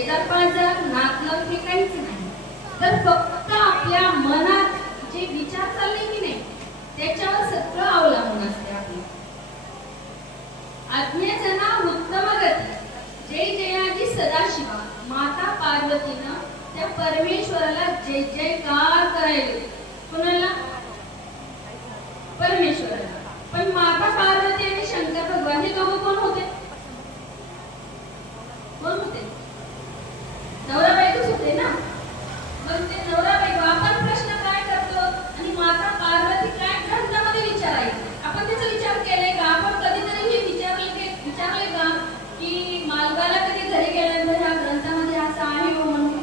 शेजार पाजार नातलग हे काहीच नाही. तर फक्त आपल्या मनात जे विचार चालले की नाही त्याच्यावर सगळं अवलंबून असते आपले. आज्ञाजना उत्तम जय जयाजी सदाशिवा. माता पार्वतीनं त्या परमेश्वराला जय जयकार करायला कुणाला परमेश्वराला पण माता पार्वती आणि शंकर भगवान हे दोघं कोण होते कोण होते नवरा बायकोच होते ना मग ते नवरा बायको आपण प्रश्न काय करतो आणि माता पार्वती काय ग्रंथामध्ये विचारायचे आपण त्याचा विचार केलाय का आपण कधीतरी हे विचारले की विचारले का की मालकाला कधी घरी गेल्यानंतर ह्या ग्रंथामध्ये असं आहे हो म्हणून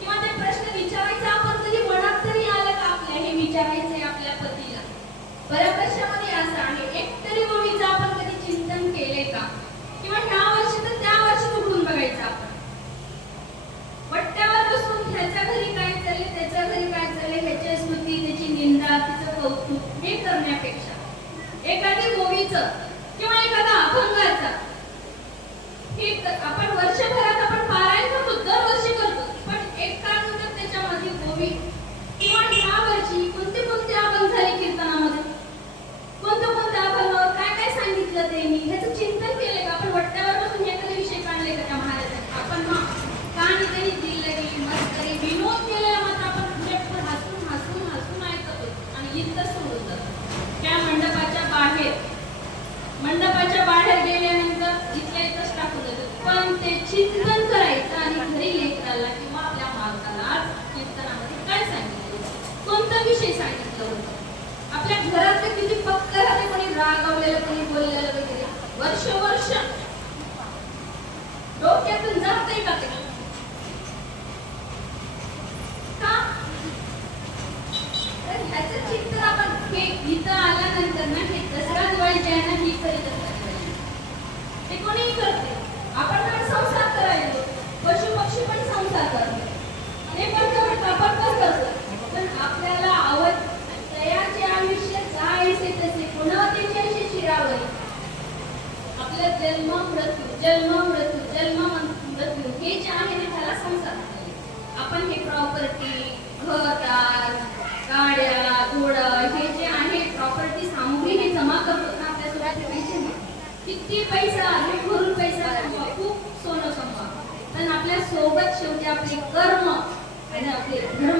किंवा ते प्रश्न विचारायचा आपण कधी मनात तरी आलं का आपल्या हे विचारायचे आपल्या पतीला बऱ्याच असं आहे एक तरी गोष्टीचं आपण कधी चिंतन केले का? किंवा ह्या वर्षी तर त्या वर्षी उघडून बघायचं आपण. वट्ट्यावर बसून ह्याच्या घरी काय चालले त्याच्या घरी काय चालले ह्याची स्तुती त्याची निंदा तिचं कौतुक हे करण्यापेक्षा. एखादी गोवीचं किंवा एखादा अभंगाचा हे आपण वर्ष आपण पारायण करतो दरवर्षी करतो पण एक काळ होतं त्याच्यामध्ये गोवी किंवा ह्या वर्षी कोणते कोणते अभंग झाले कीर्तनामध्ये कोणत्या कोणत्या अभंगावर काय काय सांगितलं त्यांनी ह्याचं चिंतन केलंय का आपण वट्ट्यावर बसून एखादा विषय काढले का त्या महाराजांनी आपण हा कहाणी त्यांनी दिलंय मस्करी विनोद केलेला मात्र आपण उलट हसून हसून हसून ऐकत होतो सोडून जातो त्या मंडपाच्या बाहेर मंडपाच्या बाहेर गेल्यानंतर इथल्या इथंच टाकून देतो. पण ते चिंतन करायचं आणि घरी लेकराला किंवा आपल्या मालकाला कीर्तनामध्ये काय सांगितलं कोणता विषय सांगितलं होतं? आपल्या घरातलं किती पक्क राहते कोणी रागवलेलं कोणी बोललेलं वगैरे. वर्षभर वर्ष डोक्यातून जाते का ते का तर ह्याचं चिंतन आपण हे इथं ना हे दसरा दिवाळी जे आहे ना ही ते कोणीही करते. आपण पण संसार करायचो. पशु पक्षी पण संसार करतो आणि पण आपण पण करतो पण आपल्याला आवड तयाचे आयुष्य जायचे तसे पुन्हा शिरावरी जन्म मृत्यू जन्म मृत्यू जन्म मृत्यू हे जे आहे ना त्याला संसार. आपण हे प्रॉपर्टी घरदार गाड्या घोडं हे जे आहे प्रॉपर्टी सामुग्री हे जमा करतो ना आपल्यासोबत ठेवायचे ना किती पैसा हे भरून पैसा कमवा खूप सोनं कमवा. पण आपल्यासोबत शेवटी आपले कर्म आणि आपले धर्म